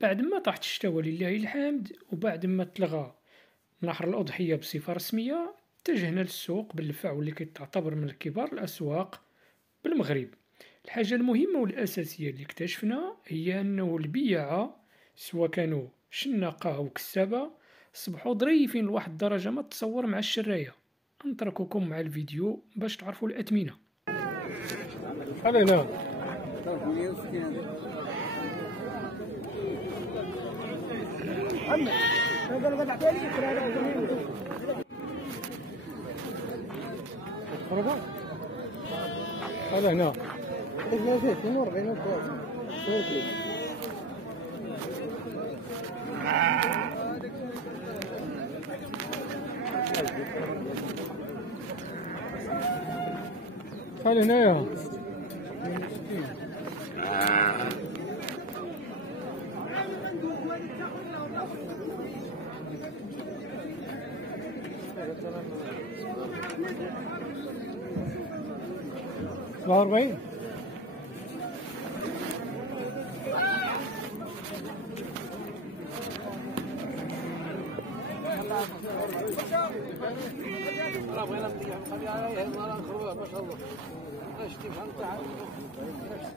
بعد ما طاحت الشتا ولله الحمد، وبعد ما تلغى نحر الأضحية بصفة رسمية، اتجهنا للسوق بالفعل واللي كتعتبر من كبار الأسواق بالمغرب. الحاجة المهمة والأساسية اللي اكتشفنا هي أنه البياعة، سواء كانوا شناقة أو كسابة، صبحوا ظريفين لواحد الدرجة ما تتصور مع الشراية. نترككم مع الفيديو باش تعرفوا الأثمنة. هنا هنا خلي هنايا سبعة وأربعين.